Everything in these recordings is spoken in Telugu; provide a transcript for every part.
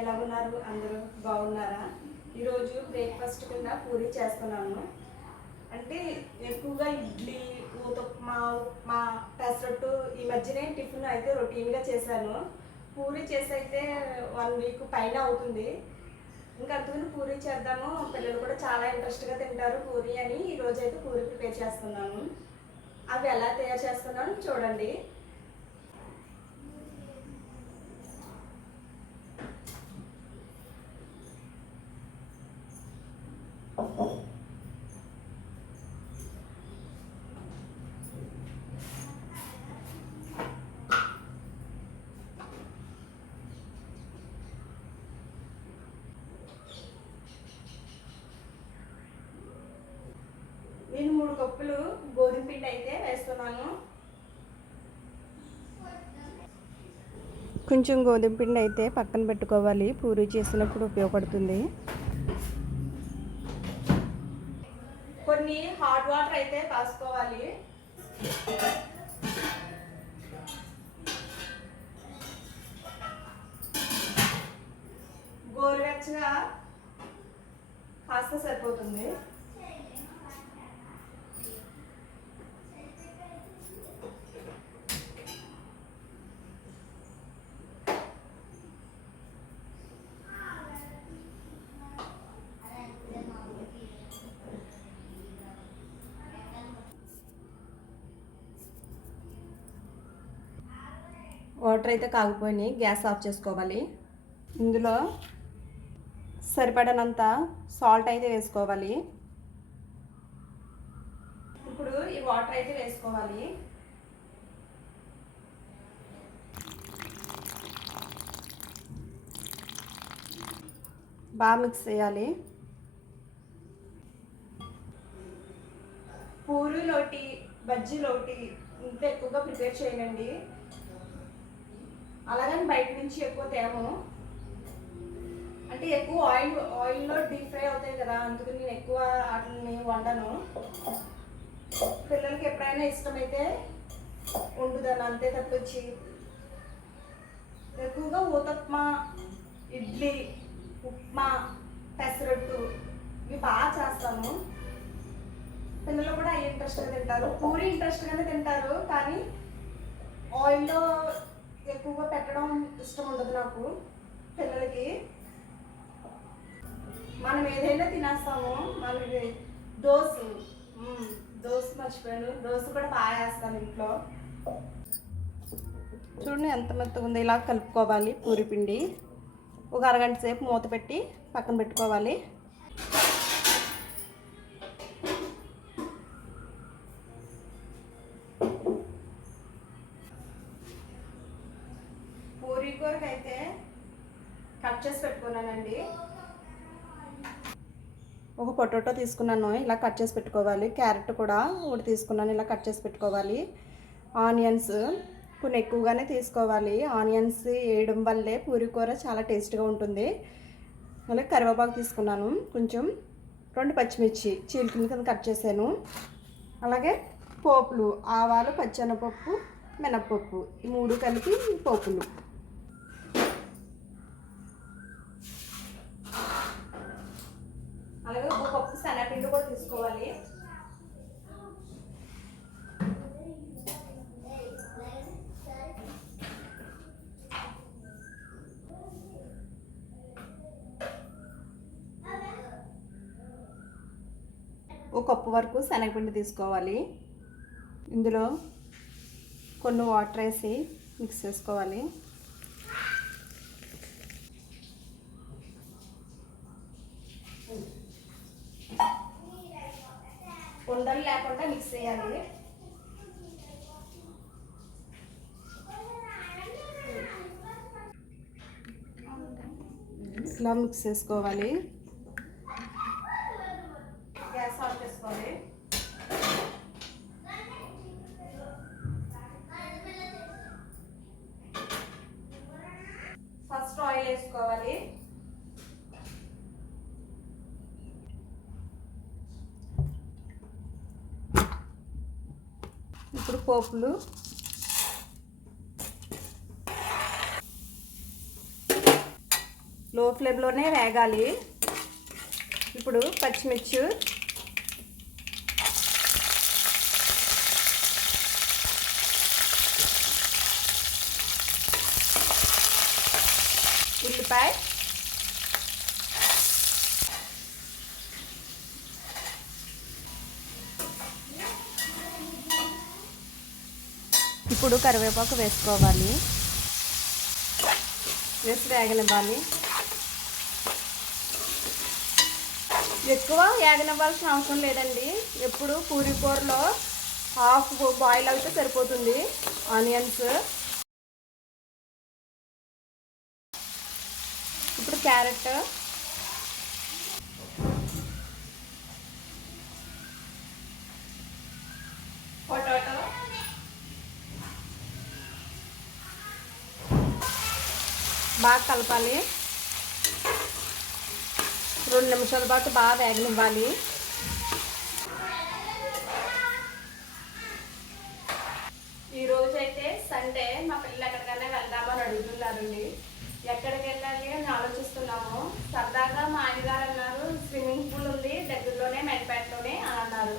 ఎలా ఉన్నారు? అందరూ బాగున్నారా? ఈరోజు బ్రేక్ఫాస్ట్ కింద పూరి చేస్తున్నాను. అంటే ఎక్కువగా ఇడ్లీ, ఉప్మా, పెసరట్టు ఈ మధ్యనే టిఫిన్ అయితే రొటీన్గా చేశాను. పూరి చేసి అయితే 1 వీక్ పైన అవుతుంది. ఇంకా అందుకని పూరి చేద్దాము, పిల్లలు కూడా చాలా ఇంట్రెస్ట్గా తింటారు పూరి అని ఈరోజు అయితే పూరి ప్రిపేర్ చేస్తున్నాను. అవి ఎలా తయారు చేస్తున్నాను చూడండి. నేను 3 కప్పులు గోధుమ పిండి అయితే వేస్తున్నాను. కొంచెం గోధుమ పిండి అయితే పక్కన పెట్టుకోవాలి, పూరి చేసినప్పుడు ఉపయోగపడుతుంది. కొన్ని హాట్ వాటర్ అయితే కాసుకోవాలి. గోరువెచ్చగా కాస్త సరిపోతుంది. వాటర్ అయితే కాగిపోయినాయి, గ్యాస్ ఆఫ్ చేసుకోవాలి. ఇందులో సరిపడనంత సాల్ట్ అయితే వేసుకోవాలి. ఇప్పుడు ఈ వాటర్ అయితే వేసుకోవాలి. బాగా మిక్స్ చేయాలి. పూరీలోటి, బజ్జీలోటి ఇంత ఎక్కువగా ప్రిపేర్ చేయండి. అలాగని బయట నుంచి ఎక్కువ తేము. అంటే ఎక్కువ ఆయిల్లో డీప్ ఫ్రై అవుతాయి కదా, అందుకని నేను ఎక్కువ వాటిని వండను. పిల్లలకి ఎప్పుడైనా ఇష్టమైతే వండుదాను, అంతే తప్పించి ఎక్కువగా ఊతప్మా, ఇడ్లీ, ఉప్మా, పెసరట్టు ఇవి బాగా చేస్తాను. పిల్లలు కూడా అవి ఇంట్రెస్ట్గా తింటారు. పూరి ఇంట్రెస్ట్గానే తింటారు, కానీ ఆయిల్లో ఎక్కువగా పెట్టడం ఇష్టం ఉండదు నాకు. పిల్లలకి మనం ఏదైనా తినేస్తాము. మనకి దోశ మర్చిపోయాను, దోశ కూడా బాగా వేస్తాను ఇంట్లో. చూడండి ఎంత మెత్తగా ఉంది. ఇలా కలుపుకోవాలి పూరి పిండి. ఒక అరగంట సేపు మూత పెట్టి పక్కన పెట్టుకోవాలి. పూరీ కూరకు అయితే కట్ చేసి పెట్టుకున్నానండి. ఒక పొటాటో తీసుకున్నాను, ఇలా కట్ చేసి పెట్టుకోవాలి. క్యారెట్ కూడా ఒకటి తీసుకున్నాను, ఇలా కట్ చేసి పెట్టుకోవాలి. ఆనియన్స్ కొన్ని ఎక్కువగానే తీసుకోవాలి. ఆనియన్స్ వేయడం వల్లే పూరీ కూర చాలా టేస్ట్గా ఉంటుంది. అలాగే కరివేపాకు తీసుకున్నాను కొంచెం, 2 పచ్చిమిర్చి చీలికల కింద కట్ చేశాను. అలాగే పోపులు, ఆవాలు, పచ్చెనపప్పు, మినప్పప్పు, ఈ 3 కలిపి పోపులు. అలాగే ఒక కప్పు శనగపిండి కూడా తీసుకోవాలి. ఒక కప్పు వరకు శనగపిండి తీసుకోవాలి. ఇందులో కొన్ని వాటర్ వేసి మిక్స్ చేసుకోవాలి. ఉండలు లేకుండా మిక్స్ చేయాలి. ఇలా మిక్స్ చేసుకోవాలి. గ్యాస్ ఆఫ్ చేసుకోవాలి. ఫస్ట్ ఆయిల్ వేసుకోవాలి. ఇప్పుడు పోపులు లో ఫ్లేమ్లోనే వేగాలి. ఇప్పుడు పచ్చిమిర్చి, ఉల్లిపాయ, ఇప్పుడు కరివేపాకు వేసుకోవాలి. వేసి వేగనివ్వాలి. ఎక్కువ వేగనివ్వాల్సిన అవసరం లేదండి. ఎప్పుడు పూరీ కూరలో హాఫ్ బాయిల్ అయితే సరిపోతుంది. ఆనియన్స్, ఇప్పుడు క్యారెట్, పొటాటో, బాగా కలపాలి. 2 నిమిషాల పాటు బాగా వేగనివ్వాలి. ఈరోజు అయితే సండే, మా పిల్లలు ఎక్కడికైనా వెళ్దామని అడుగుతున్నారండి. ఎక్కడికి వెళ్ళాలి అని ఆలోచిస్తున్నాము. సరదాగా మా ఆయనగారు అన్నారు స్విమ్మింగ్ పూల్ ఉంది దగ్గరలోనే, మెట్పేటలోనే అన్నారు.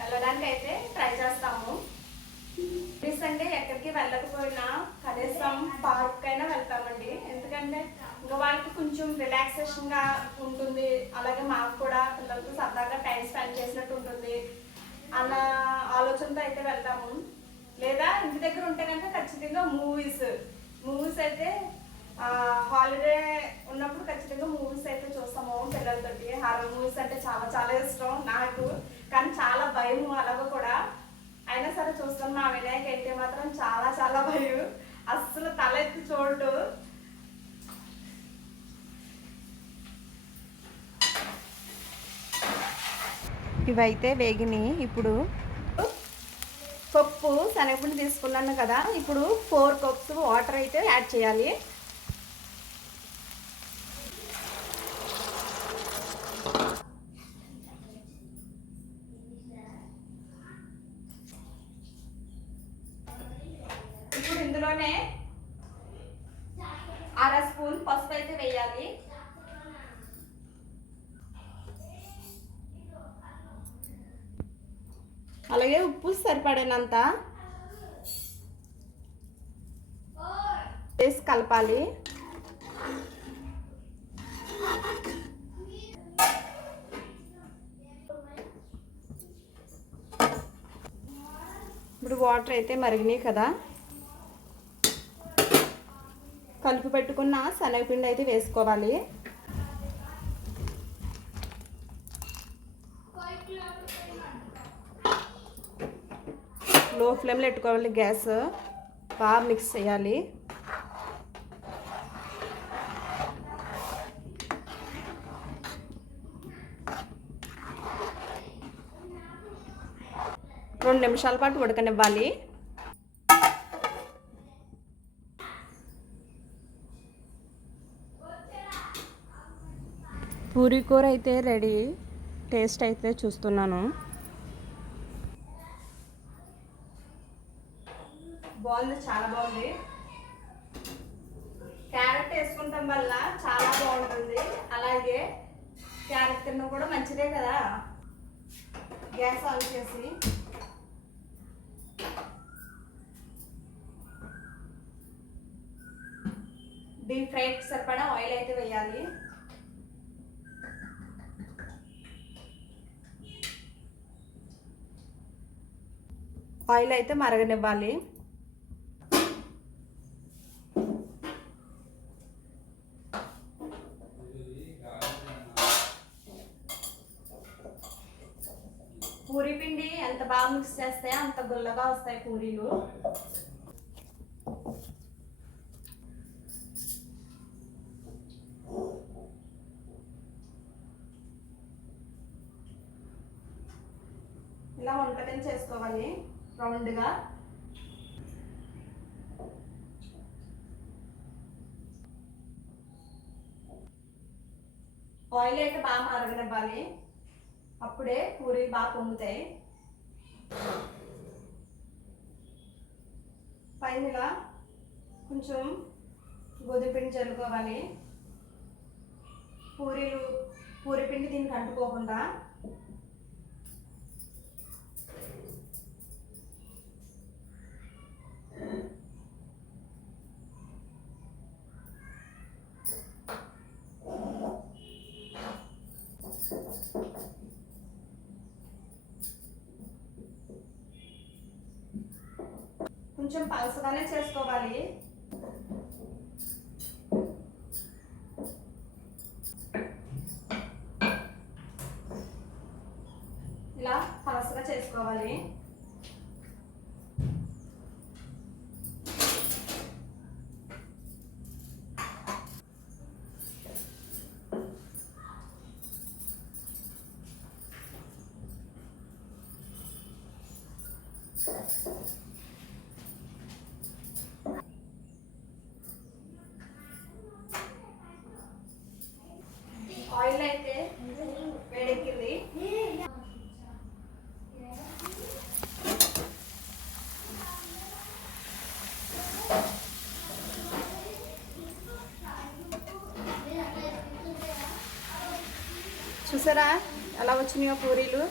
వెళ్ళడానికి అయితే ట్రై చేస్తాము. ఈ సండే ఎక్కడికి వెళ్ళకపోయినా కనీసం పార్క్ అయినా వెళ్తామండి. ఎందుకంటే ఇంకా వాళ్ళకి కొంచెం రిలాక్సేషన్గా ఉంటుంది, అలాగే మాకు కూడా పిల్లలతో సరదాగా టైం స్పెండ్ చేసినట్టు ఉంటుంది అన్న ఆలోచనతో అయితే వెళ్తాము. లేదా ఇంటి దగ్గర ఉంటే కనుక ఖచ్చితంగా మూవీస్ అయితే హాలిడే ఉన్నప్పుడు ఖచ్చితంగా మూవీస్ అయితే చూస్తాము పిల్లలతోటి. హారర్ మూవీస్ అంటే చాలా చాలా ఇష్టం నాకు, కానీ చాలా భయం అలాగ కూడా. అయినా సరే చూస్తాను. మా వినాయక్ అయితే మాత్రం చాలా చాలా భయం, అస్సలు తలెత్తి చూడు. ఇవైతే వేగిని. ఇప్పుడు కప్పు శనగపిండి తీసుకున్నాను కదా, ఇప్పుడు 4 కప్స్ వాటర్ అయితే యాడ్ చేయాలి. ఇప్పుడు ఇందులోనే 1/2 స్పూన్ పసుపు అయితే వేయాలి. అలాగే ఉప్పు సరిపడినంత వేసి కలపాలి. ఇప్పుడు వాటర్ అయితే మరిగినాయి కదా, కలిపి పెట్టుకున్న శనగపిండి అయితే వేసుకోవాలి. లో ఫ్లేమ్లో పెట్టుకోవాలి. గ్యాస్ బాగా మిక్స్ చేయాలి. రెండు నిమిషాల పాటు ఉడకనివ్వాలి. పూరీ కూర అయితే రెడీ. టేస్ట్ అయితే చూస్తున్నాను. బాగుంది, చాలా బాగుంది. క్యారెట్ వేసుకుంటాం వల్ల చాలా బాగుంటుంది. అలాగే క్యారెట్ తినడం కూడా మంచిదే కదా. గ్యాస్ ఆన్ చేసి డీప్ ఫ్రైకి సరిపడా ఆయిల్ అయితే వేయాలి. ఆయిల్ అయితే మరగనివ్వాలి. పూరీ పిండి ఎంత బాగా మిక్స్ చేస్తే అంత గుల్లగా వస్తాయి పూరీలు. ఇలా వంటకం చేసుకోవాలి రౌండ్గా. ఆయిల్ అయితే బాగా మరగనివ్వాలి, అప్పుడే పూరీలు బాగా పొంగుతాయి. పైన ఇలా కొంచెం గోధుమ పిండి చల్లుకోవాలి. పూరి పిండి దీనికి అంటుకోకుండా కొంచెం పలసగానే చేసుకోవాలి. ఇలా పలసగా చేసుకోవాలి. ఆయిల్ అయితే వేడెక్కింది. చూసారా ఎలా వచ్చినాయో పూరీలు.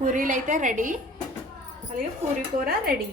పూరీలు అయితే రెడీ, అలాగే పూరీ కూర రెడీ.